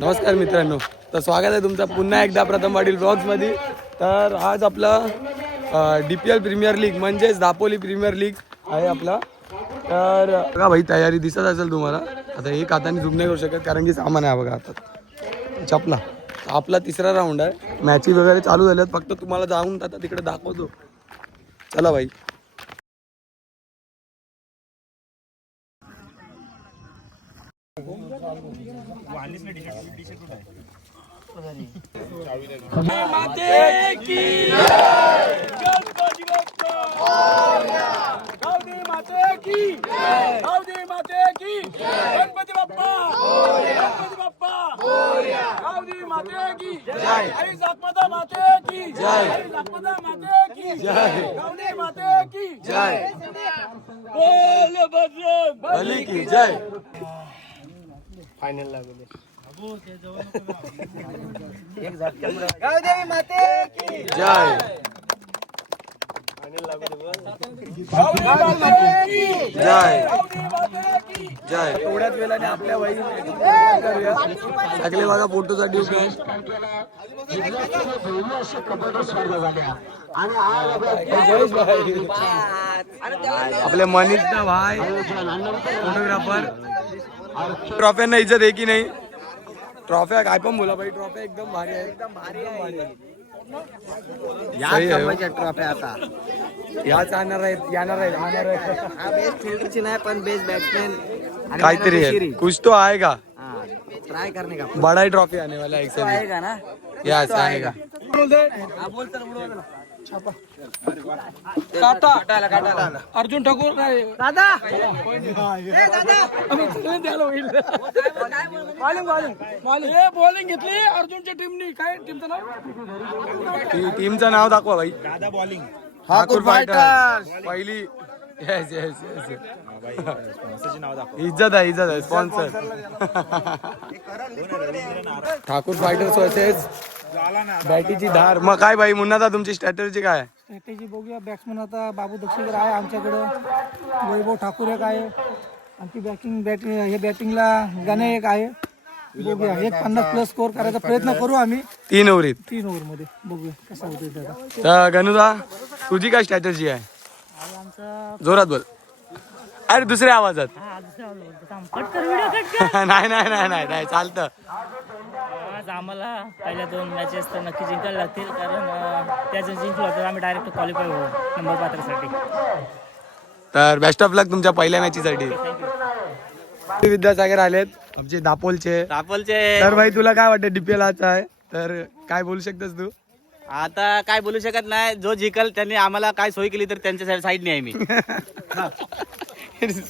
नमस्कार मित्रांनो, तर स्वागत आहे तुमचं पुन्हा एकदा प्रथम वाडील ब्लॉग्समध्ये. तर आज आपला DPL प्रीमियर लीग म्हणजेच दापोली प्रीमियर लीग आहे आपला. तर बघा भाई, तयारी दिसत असेल तुम्हाला. आता एक हाताने झूम नाही करू शकत कारण की सामान आहे बघा हातात चपला. आपला तिसरा राऊंड आहे, मॅची वगैरे चालू झाल्यात. फक्त तुम्हाला जाऊन आता तिकडे दाखवतो. चला भाई. माते की जय, गणपती बाप्पा मोरया. गावदी माते की जय, गावदी माते की जय, गणपती बाप्पा मोरया, गणपती बाप्पा मोरया. गावदी माते की जय, हरी जागमाता माते की जय, हरी जागमाता माते की जय, गावदी माते की जय. बोल बजरंग बली की जय. फायनल लागले. गावदेवी माते की जय. जय जय. थोड्याच वेळाने आपल्या वही सगळे बघा फोटोसाठी उभे आहेत. आपले मनीषदा भाई फोटोग्राफर. ट्रॉफ्यांना इज्जत आहे की नाही? ट्रॉफ्या काय पण बोला भाई, ट्रॉफ्या एकदम भारी आहे. एकदम भारी आहे. ट्रॉफी आता याच येणार आहेत. हा बेस्ट फिल्डरची नाही पण बेस्ट बॅट्समॅन काहीतरी आहे, कुछ तो आएगा. ट्राय करने का बड़ा ही ट्रॉफी आने वाला है एक से आएगा ना. यस आएगा. अर्जुन ठाकूर नाही दादा बॉलिंग घेतली अर्जुनच्या टीमनी. काय टीमचं नाव? टीमचं नाव दाखवा भाई. ठाकूर फायटर पहिली. Yes yes yes. इज्जत आहे स्पॉन्सर. ठाकूर फायटर्स वर्सेस बॅटीची धार. मग काय भाई मुन्नादा, तुमची स्ट्रॅटेजी काय? स्ट्रॅटेजी बघूया. बॅट्समन आता बाबू दक्षिणकर आहे आमच्याकडं, वैभव ठाकूर एक आहे, आणखी बॅटिंगला गणे एक आहे. बघूया, एक 50+ स्कोर करायचा प्रयत्न करू आम्ही 3 ओव्हरीत. 3 ओव्हरमध्ये. बघूया कसं होतं त्याचा. तर गणुदा, तुझी काय स्ट्रॅटेजी आहे? जोरात बोल. अरे दुसऱ्या आवाजात. नाही नाही नाही नाही नाही चालतं. आज आम्हाला पहिल्या 2 मॅचेस तर नक्की जिंकायला लागतील, कारण त्या जर जिंकलो तर आम्ही डायरेक्ट क्वालिफाय होऊ नंबर पात्रसाठी. तर बेस्ट ऑफ लक तुमच्या पहिल्या मॅचीसाठी. विद्यासागर आलेत आमचे दापोलचे. तर भाई तुला काय वाटतं DPL आज आहे तर काय बोलू शकतोस तू? आता काय बोलू शकत नाही. जो जिंकल त्यांनी आम्हाला काय सोय केली तर त्यांच्या साईडने आहे मी.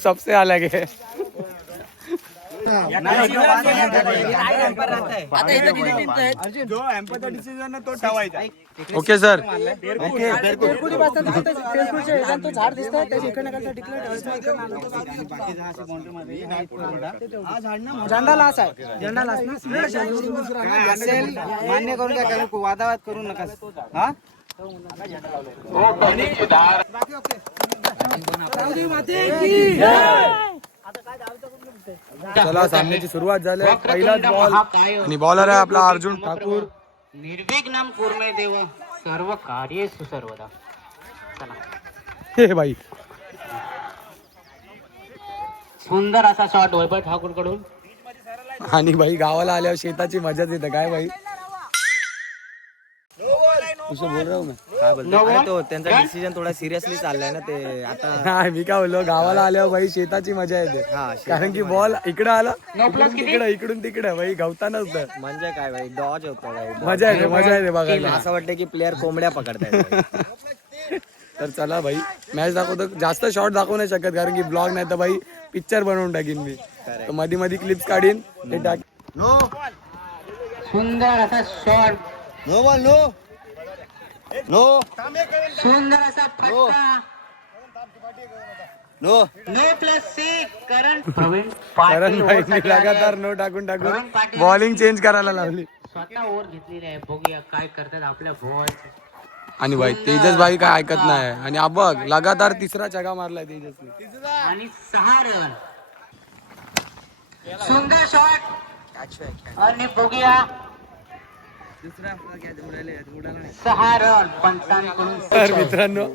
सबसे अलग है. Okay sir. झेंडा लास आहे. झेंडा लास असेल मान्य करून घ्या, कारण वादावाद करू नका. हा चला, सामन्याची सुरुवात झाली. पहिलाच बॉल आणि बॉलर आहे आपला अर्जुन ठाकूर. निर्विघ्नं कुर्मे देव सर्व कार्येषु सर्वदा. हे भाई सुंदर असा शॉट वैभव ठाकूर कडून. आणि भाई गावाला आल्यावर शेताची मजाच येते काय भाई. तुझं बोल रहा हूं मैं. काय बोलतो तो त्यांचा डिसिजन थोडा सिरियसली चाललाय ना ते आता. नाही मी काय बोललो, गावाला आल्यावर भाई शेताची मजा येते. कारण की बॉल इकडे आला इकडून तिकडे भाई गवताना होतं. म्हणजे काय भाई, डॉज होतो भाई. मजा येते बघायला. असं वाटतं की प्लेअर कोंबड्या पकडतायत. तर चला भाई मॅच दाखवतो. जास्त शॉट दाखवू नाही शकत कारण की ब्लॉग नाही तर भाई पिक्चर बनवून टाकीन मी. तर मध्ये मध्ये क्लिप्स काढीन ते टाक. सुंदर असा shot. No ball no no सुंदर असा फटका. नो नो +6 करण प्रवीण कारण पाटील भाई लगातार नो टाकून बॉलिंग चेंज करायला लावली. स्वतः ओव्हर घेतलेली आहे. बघूया काय करतात आपल्या बॉल. आणि भाई तेजस भाई काय ऐकत नाही. आणि बघ लगातार तिसरा चगा मारलाय तेजसने. आणि 6 रन. सुंदर शॉट. आणि बघूया 6 रन पंचांकडून. तर मित्रांनो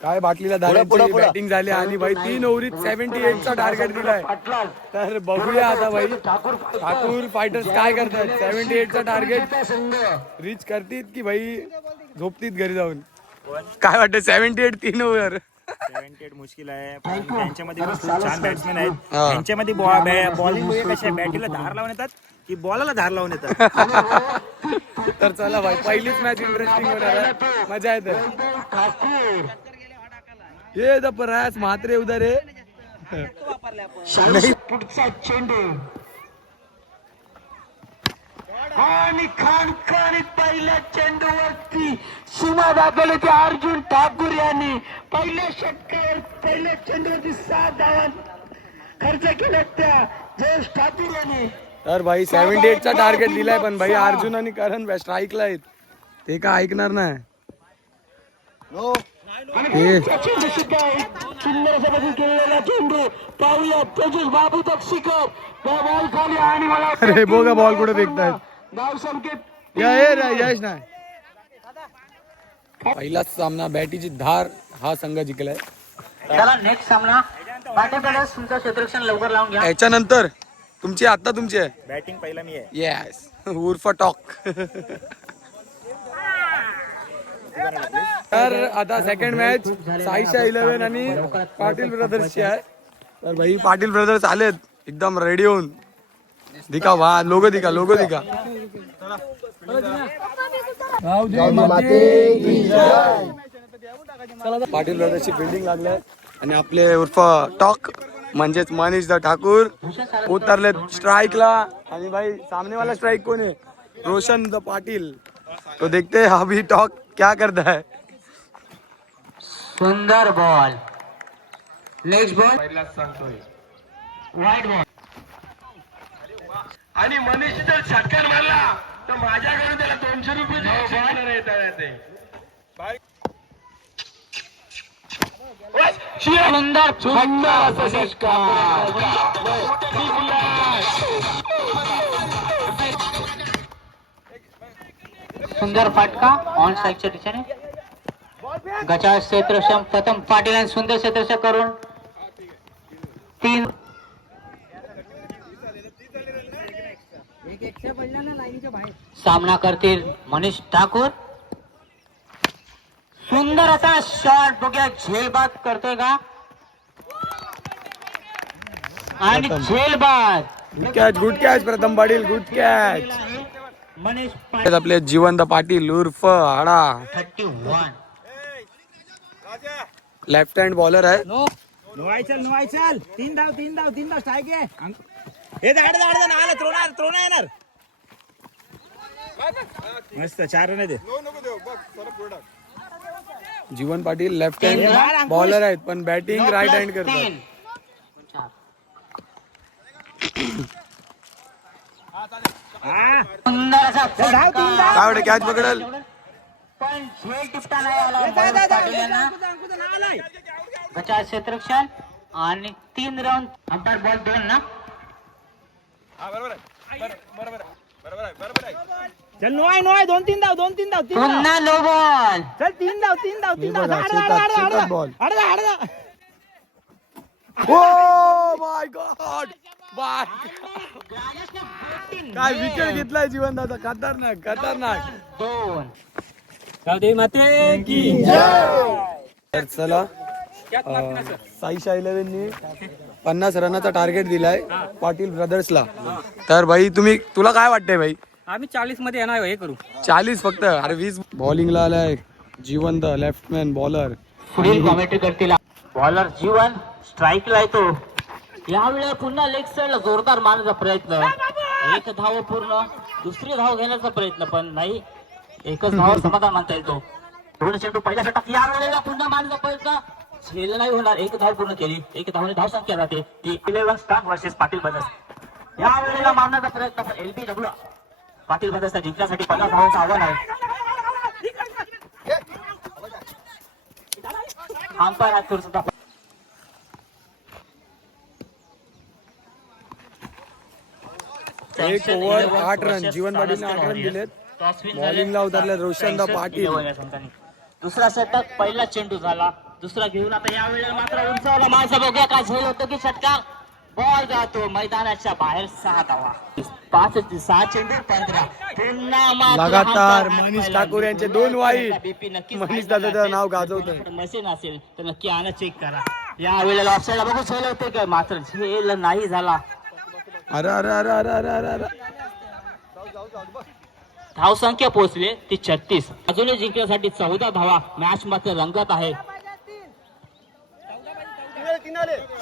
काय बाटलीला धाराची बॅटिंग झाली आणि भाई 3 ओव्हरीत 78 टार्गेट दिलाय. तर बघूया आता भाई ठाकूर फायटर्स काय करतात. 78 टार्गेट रीच करतील की भाई झोपतीत घरी जाऊन. काय वाटतं 78 3 ओव्हर 78 मुश्किल आहे पण त्यांच्यामध्ये पण खूप छान बॅट्समॅन आहेत. त्यांच्यामध्ये बॉलिंग कशी बॅटीला धार लावून येतात की बॉलाला धार लावून येतात. तर चला भाई पहिलीच मॅच इंटरेस्टिंग होणार आहे. मजा येते. ये द प्रयास म्हात्रे उधर आहे. पुढचा चेंडू आणि खणखणीत पहिल्या चेंडूवरती सीमा दाखवली होती अर्जुन ठाकूर यांनी. पहिल्या षटकावर पहिल्या चेंडूवरती 7 धावा खर्च केल्या त्या जयेश ठाकूर यांनी. तर भाई 78 टार्गेट दिलाय पण भाई अर्जुन आणि करण स्ट्राईकला आहेत. ते काय ऐकणार नाही. आणि चेंडू सुद्धा एक सुंदर असा बदल केलेला चेंडू पाहूया. तेजस बाबू दक्षिकर बॉल खाली आणि मला अरे बघा बॉल कुठे फेकतायत. गाव संकेत यश नाही. पहिलाच सामना बॅटीची धार हा संघ जिंकलाय. चला नेक्स्ट सामना पाठीकडे तुमचं क्षेत्ररक्षण लवकर लावून घ्या. याच्यानंतर तुमची आता तुमची आहे. बॅटिंग पहिला मी आहे. येस उर्फ टॉक. तर आता सेकंड मॅच साईशा 11 आणि पाटील ब्रदर्सची आहे. तर भाई पाटील ब्रदर्स आलेत एकदम रेडी होऊन. दिखा वा लोगो दिखा पाटील ब्रदर्सची बिल्डिंग लागलाय आणि आपले उर्फ टॉक म्हणजेच मनीष द ठाकूर उतरले स्ट्राईकला. आणि भाई सामने वाला स्ट्राइक कोण आहे. रोशन द पाटील. तो देखते हैं अभी टॉक क्या करता है. सुंदर ball. Next ball wide ball. आणि मनीष जर षटकार मारला तर माझ्याकडून त्याला 200 रुपये. सुंदर षटकार. सुंदर फाटका ऑन स्ट्राईकच्या दिशेने. गचा क्षेत्ररक्षण प्रथम पाटील आणि सुंदर क्षेत्ररक्षण करून 3 सामना करतील मनीष ठाकूर. सुंदर असा शॉट बघूया झेलबाद करतोय का आणि झेलबाद. गुड कॅच प्रथम पाटील गुड कॅच. मनीष आपले जिवंत पाटील उर्फ हाडा 31. लेफ्ट हँड बॉलर आहे. चल 3 धाव स्ट्राईक आहे. हे धाड आला त्रोना येणार. मस्त 4 रन दे. जीवन पाटील लेफ्ट हँड बॉलर आहेत पण बॅटिंग राईट हँड करतात. सुंदर असा काय वाटतं कॅच पकडेल. पण झेल टिपता नाही आला मनीष पाटील यांना. गचा क्षेत्ररक्षण आणि 3 रन. अंपायर बॉल 2 ना. चल नो आहे 2-3 धाव. पुन्हा लो बॉल. चल 3 धाव. बॉल. ओ माय गॉड बाय. काय विकेट घेतलाय जीवनदाचा. खतरनाक 2. तर चला साईशा 11नी 50 रनाचा टार्गेट दिलाय पाटील ब्रदर्सला. तर भाई तुला काय वाटतंय भाई. आम्ही 40 मध्ये येणार हे करू. 40 फक्त. अरे 20 बॉलिंगला आलाय जिवंत लेफ्टमॅन बॉलर. पुढील कॉमेंट्री करतील बॉलर जीवन स्ट्राईकला येतो. यावेळेला पुन्हा लेग साईडला जोरदार मारण्याचा प्रयत्न. 1 धाव पूर्ण. दुसरी धाव घेण्याचा प्रयत्न पण नाही. एकच धाव समाधान मानता येतो. 2 चेंडू पहिल्या षटकात. यावेळेला पुन्हा मारण्याचा प्रयत्न झेल नाही होणार. 1 धाव पूर्ण केली. 1 धावने धाव संख्या राहते. 11 स्टार वर्सेस पाटील ब्रदर्स. यावेळेला मारण्याचा प्रयत्न पण LBW पाटील ब्रदर्सला जिंकण्यासाठी 50 धावांचं आव्हान आहे. अंपायर हात सुद्धा एक ओव्हर 8 रन, जीवन पाटीलने 8 रन दिलेत. बॉलिंगला उतरले रोशनदा पाटील. दुसरा षटक, पहिला चेंडू झाला, दुसरा घेऊन आता या वेळेला मात्र उंचावला माझा. बघूया काय झेल होतो की षटकार. बॉल जातो मैदानाच्या बाहेर. 6 धावा, 6 चेंडू 15. पुन्हा मात्र लगातार हा मनीष पहिला ठाकूर यांचे 2 वाईट. BP नक्कीच मनीष दादाचं नाव गाजवतोय. मशीन असेल तर नक्की आणा, चेक करा. या वेळेला ऑफसाईडला बघू झेल होते काय, मात्र झेल नाही झाला. अरे अरे अरे अरे अरे अरे अरे धाव संख्या पोहोचले ती 36. अजूनही जिंकण्यासाठी 14 धावा. मॅच मात्र रंगत आहे.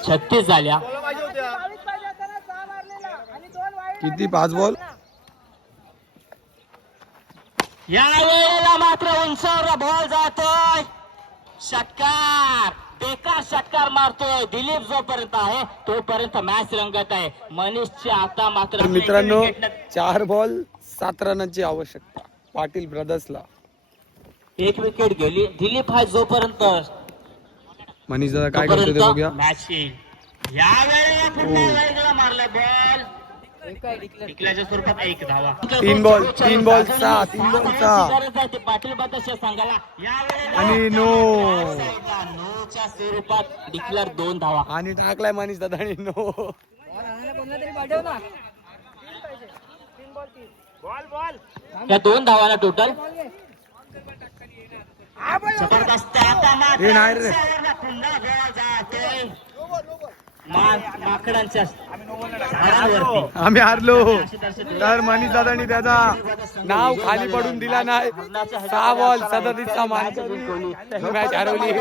36 झाल्या. किती 5 बॉल. या वेळेला मात्र उंचावर बॉल जातोय. षटकार, बेकार षटकार मारतोय दिलीप. जोपर्यंत आहे तोपर्यंत मॅच रंगत आहे. मनीषच्या आता मात्र मित्रांनो 4 बॉल 7 रनांची आवश्यकता पाटील ब्रदर्सला. एक विकेट गेली. दिलीप हा जोपर्यंत मनीष दादा काय करतो ते बघूया. मॅच येईल. या वेळेला पुन्हा वेगळा मारला बॉल. टिकल्याच्या स्वरूपात 1 धावा. 3 बॉल 6 3 बॉल 6. गरज आहे ते पाटील बद्दलच्या संघाला. या वेळेला आणि नोच्या स्वरूपात डिक्लेअर 2 धावा. आणि टाकलाय मनीष दादानी नो. या 2 धावाला टोटल. जबरदस्त आता मात्र हे नाही रे. पुन्हा गोल जातोय. माकडांच्या झाडावरती. आम्ही हारलो. तर मनीष दादानी त्याचा नाव खाली पडून दिला नाही. 6 बॉल 37चा मान मॅच हरवली.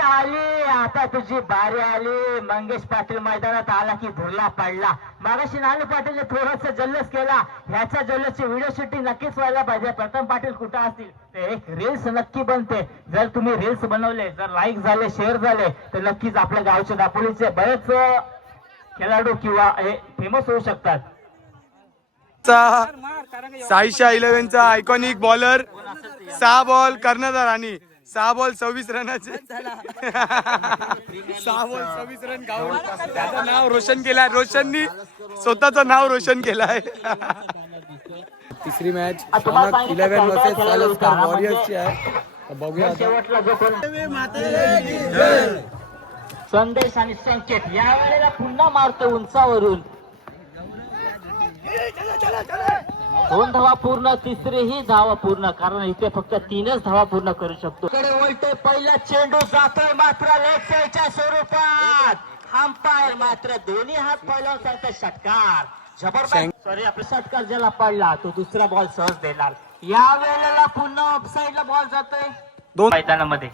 आली आता तुझी बारी आली. मंगेश पाटील मैदानात आला की भुरला पडला. मागाशी नानी पाटीलने थोडासा जल्लोष केला. ह्याच्या जल्लोषची व्हिडिओ शूटिंग नक्कीच व्हायला पाहिजे. प्रथम पाटील कुठं असतील ते एक रील्स नक्की बनते. जर तुम्ही रील्स बनवले, जर लाईक झाले, शेअर झाले तर नक्कीच आपल्या गावच्या दापोलीचे बरेच खेळाडू किंवा फेमस होऊ शकतात. साईशा 11चा आयकॉनिक बॉलर. 6 बॉल कर्णधार आणि 6 बॉल 26 रनाचे. 6 बॉल 26 रन गावून त्याचं नाव रोशन केलंय. रोशननी स्वतःचं नाव रोशन केलंय. तिसरी मॅच 11 वर्सेस सालस्कर वॉरियर्सची आहे. बघूया संदेश आणि संकेत या वेळेला पुन्हा मारतो उंचावरून. 2 धावा पूर्ण, तिसरीही धावा पूर्ण, कारण इथे फक्त 3च धावा पूर्ण करू शकतो. वळतोय पहिला चेंडू जातोय मात्र लेग साईडच्या स्वरूपात. अंपायर मात्र दोन्ही हात पहिला सांगतात षटकार. जबरदस्त. सॉरी, आपला षटकार ज्याला पडला तो दुसरा बॉल सहज देणार. या वेळेला पुन्हा ऑफसाईडला बॉल जातोय 2 मैदानामध्ये.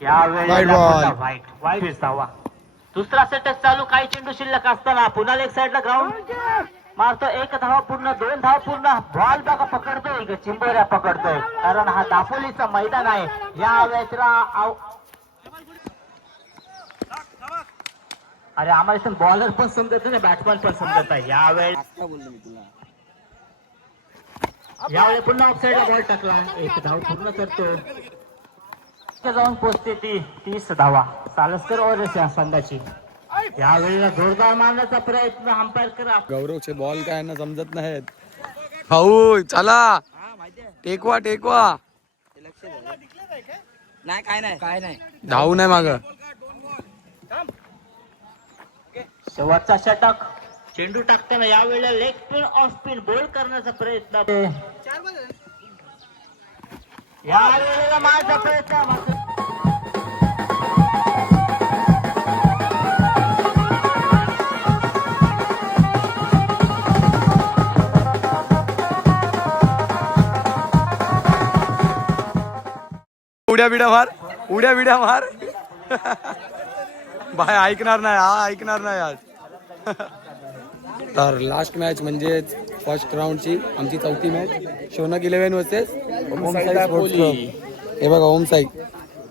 या वेळेला वाईट धावा. दुसरा षटक चालू, काही चेंडू शिल्लक असताना पुन्हा लेग साईडला ग्राउंड मारतो. 1 धावा पूर्ण, 2 धावा पूर्ण. बॉल बघा पकडतोय, चिंबोऱ्या पकडतोय, कारण हा दापोलीचं मैदान आहे. या वेळेला अरे आम्हाला इथून बॉलर पण समजत नाही, बॅट्समॅन पण समजत आहे. यावेळी पुन्हा ऑफसाईडला बॉल टाकला. 1 धाव पूर्ण करतो. जाऊन पोहोचते ती 30 धावा. सालस्कर और संघाची. यावेळेला जोरदार मारण्याचा प्रयत्न अंपायर करा. गौरवचे बॉल काय यांना समजत नाहीत. भाऊ चला टेकवा टेकवा. नाही काय नाही धावू नाही माग. शेवटचा षटक. चेंडू टाकताना यावेळेला leg spin off spin ball करण्याचा प्रयत्न. यावेळेला माझा प्रयत्न. उड्या बिड्या मार. बाय ऐकणार नाही, हा ऐकणार नाही आज. तर लास्ट मॅच म्हणजे फर्स्ट राऊंडची आमची 4थी मॅच. शोनक 11 वर्सेस ओम साई स्पोर्ट्स क्लब. हे बघा ओम साई.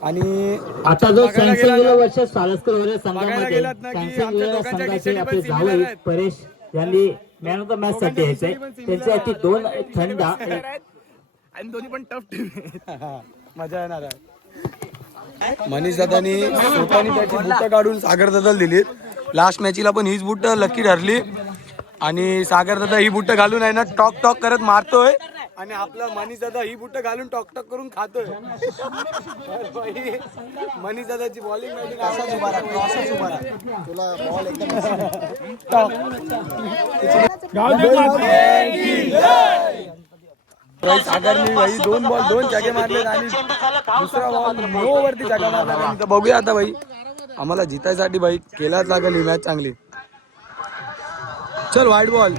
आणि आता जो बघायला गेलात वर्ष सालस्कर वगैरे बघायला गेलात ना की आमच्या दोघांच्या संघाचे आपले डिसिप्लिन similar जावई आहेत. परेश यांनी मॅन ऑफ द मॅच साठी यायचंय. त्यांच्यासाठी 2 थंड आणि दोन्ही पण टफ टीम. मजा येणार आहे. मनीष दादानी स्वतःनी त्याची बुट काढून सागर दादाला दिलीत. लास्ट मॅचीला पण हीच बुट लकी ठरली. आणि सागर दादा ही बुट्ट घालून आहे ना टॉक टॉक करत मारतोय आणि आपला मनीष दादा ही बुट्ट घालून टॉक टॉक करून खातोय. मनीष दादाची बॉलिंग सागरने भाई 2 बॉल 2 जागे मारले आणि दुसरा बॉल नो वरती जागा मारला नाही. तर बघूया आता भाई आम्हाला जितायसाठी भाई केलाच लागेल ही मॅच चांगली. चल वाईट बॉल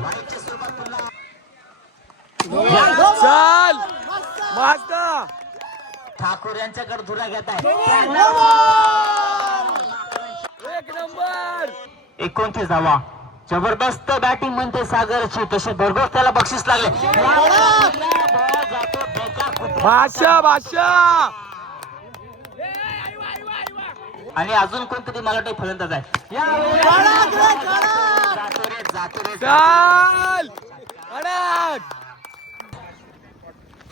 चल मस्त ठाकूर यांच्याकडे धुरा घेत आहे. 1 नंबर 29 धावा. जबरदस्त बॅटिंग म्हणते सागरची. तसे भरघोस त्याला बक्षीस लागले. बादशाह बादशाह आणि अजून कोणतरी मला वाटतं फलंदाज आहे. चल अडक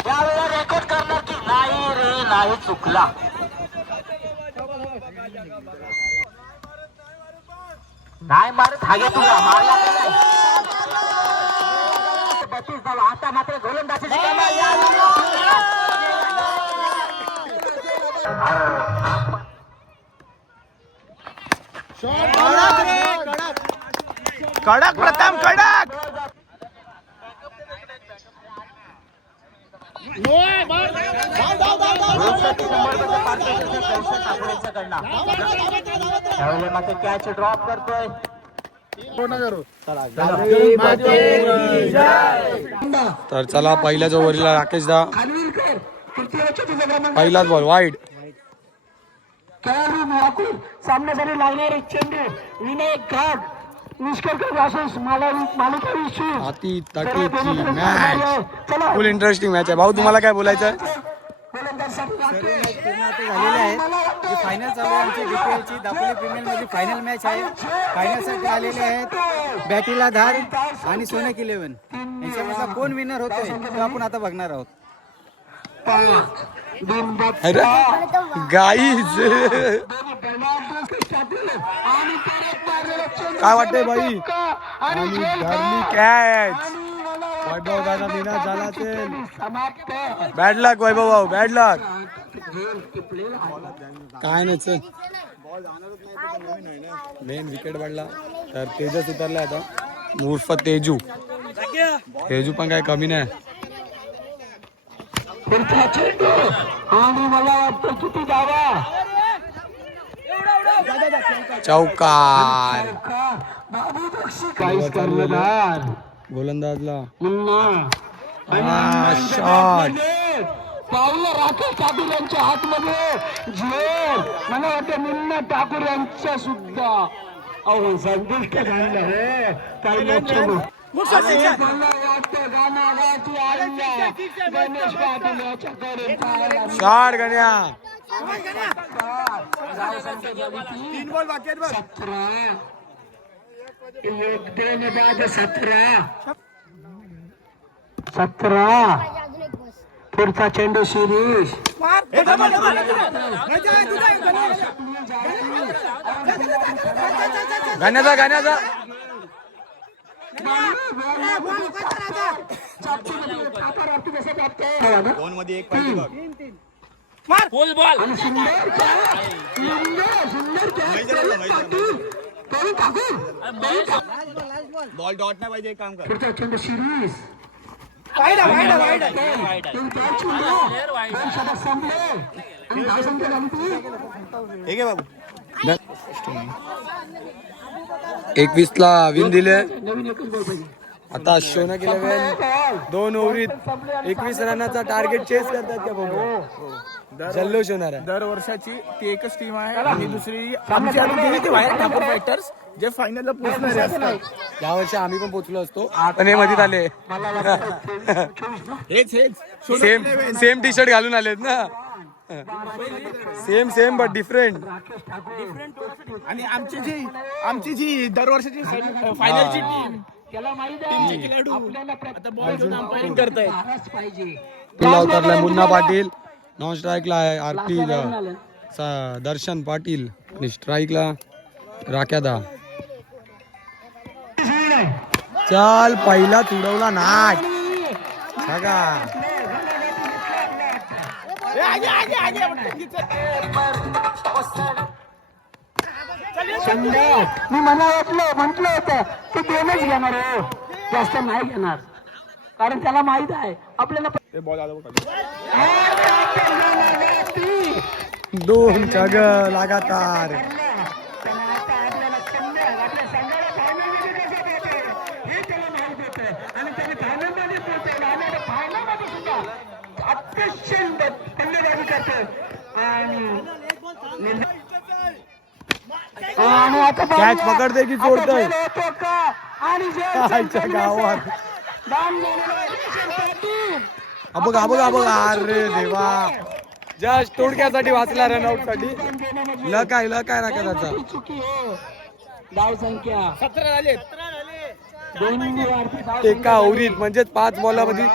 यावेळेला रेकॉर्ड करणार की नाही रे नाही चुकला. नाही मारत हागे तुला मारला का नाही? 32 धावा. आता मात्र गोलंदाजीची कमाल. कडक प्रथम कडक त्यावेळेला मात्र कॅच ड्रॉप करतोय. तर चला पहिल्याच ओव्हरला राकेश दा पहिलाच बॉल वाईड. सामन्यासाठी लागणारे चेंडू विनायक घाट निष्कर्ष वाशिष मालिका विषयी हाती तटीची मॅच फुल इंटरेस्टिंग मॅच आहे. भाऊ तुम्हाला काय बोलायचं आहे? झालेले आहेत जी फायनल चालू आहे आमची DPL ची दापोली प्रीमियर मध्ये फायनल मॅच आहे. फायनल साठी आलेले आहेत बॅटीला धार आणि सोनक 11 यांच्यामधला कोण विनर होतोय तो आपण आता बघणार आहोत. अरे गाईज काय वाटतंय भाई आणि धरली कॅच. वैभव दादा विनाश झाला असेल. बॅड लक वैभव भाऊ बॅड लक. काय नाही चल मेन विकेट पडला तर तेजस उतरला आता उर्फ तेजू. तेजू पण काय कमी नाही. आणि मला वाटतं किती धावा चौकार काहीच कर्णधार गोलंदाजला मुन्ना शॉट पावलं राकेश ठाकूर यांच्या हातमध्ये झेल. मला वाटतं मुन्ना ठाकूर यांचा सुद्धा अहो संतुष्ट झालं हे काही चेंडू शॉट गण्या 17 पुढचा चेंडू शिरीष गाण्याचा फुल बॉल बॉल डॉट नाही पाहिजे. एक काम कर पुढचा चेंडू शिरीष ठीक आहे बाबू. 21 ला विन दिले. आता शोनक 11 2 ओव्हरीत 21 रनाचा टार्गेट चेस करतात का भाऊ? जल्लोष होणार आहे. दरवर्षाची ती एकच टीम आहे आणि दुसरी आमची आणि ती व्हायर ठाकूर फायटर्स जे फायनलला पोहोचणारे असतात. यावर्षी आम्ही पण पोहोचलो असतो पण हे मध्ये आले सेम टी शर्ट घालून आलेत ना. Same but different. आणि आमची जी दरवर्षाची फायनलची टीम टीमचे खेळाडू आता बॉल घेऊन अंपायरिंग करतायत. उतरलाय मुन्ना पाटील. नॉन स्ट्राईकला आहे आरपी दर्शन पाटील आणि स्ट्राईकला राख्यादा. चाल पहिला तुडवला नाट बघा. मी म्हटलं होतं ते दोनच घेणार हो, जास्त नाही घेणार, कारण त्याला माहित आहे आपल्याला दोन चग लगातार. कॅच पकडते की सोडतोय आईच्या गावात. अबघ अबघ अबघ, अरे देवा, जस्ट तोडक्यासाठी वाचला, रनआउट साठी. लकाय राखा त्याचा. धाव संख्या 17 झाले. एका ओव्हरीत म्हणजेच 5 बॉलामध्ये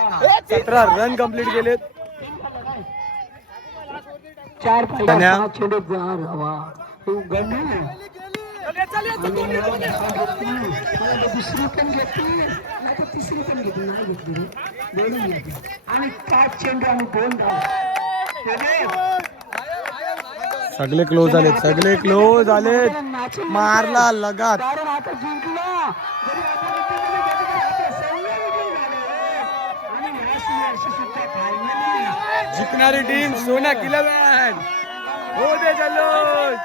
17 रन कंप्लीट केलेत. 4 धन्या. चेंडू जार हवा दुसरी पण घेतली तिसरी पण घेतली नाही घेतली दोन्ही घेतली आणि 5 चेंडू आणि 2 धाव. सगळे क्लोज आलेत, मारला लगात. कारण आता जिंकला जिंकणारी टीम सोना किलवेन. हो दे जल्लोष.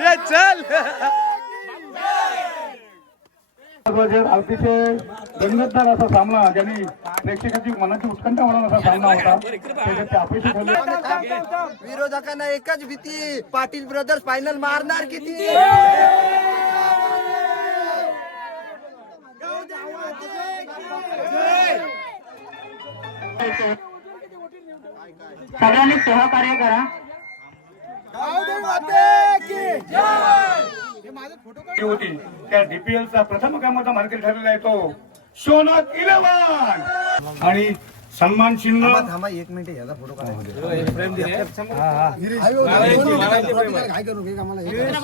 ये चल. अतिशय रंगतदार असा सामना, ज्यांनी प्रेक्षकांची मनाची उत्कंठा म्हणून असा सामना होता. त्याच्यात ते अपयशी ठरले. विरोधकांना एकच भीती, पाटील ब्रदर्स फायनल मारणार किती. सगळ्यांनी सहकार्य करा. होती त्या डीपीएलचा प्रथम क्रमांकाचा मार्केट ठरलेला आहे तो शोनक 11 आणि सन्मान चिन्ह. थांबा 1 मिनिट, याचा फोटो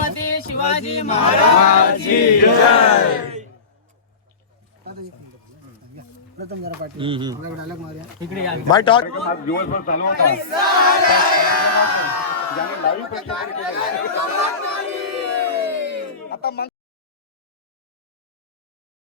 छत्रपती शिवाजी महाराज. बाय टॉट. आज दिवसभर चालू होता. ज्याने लाईव्ह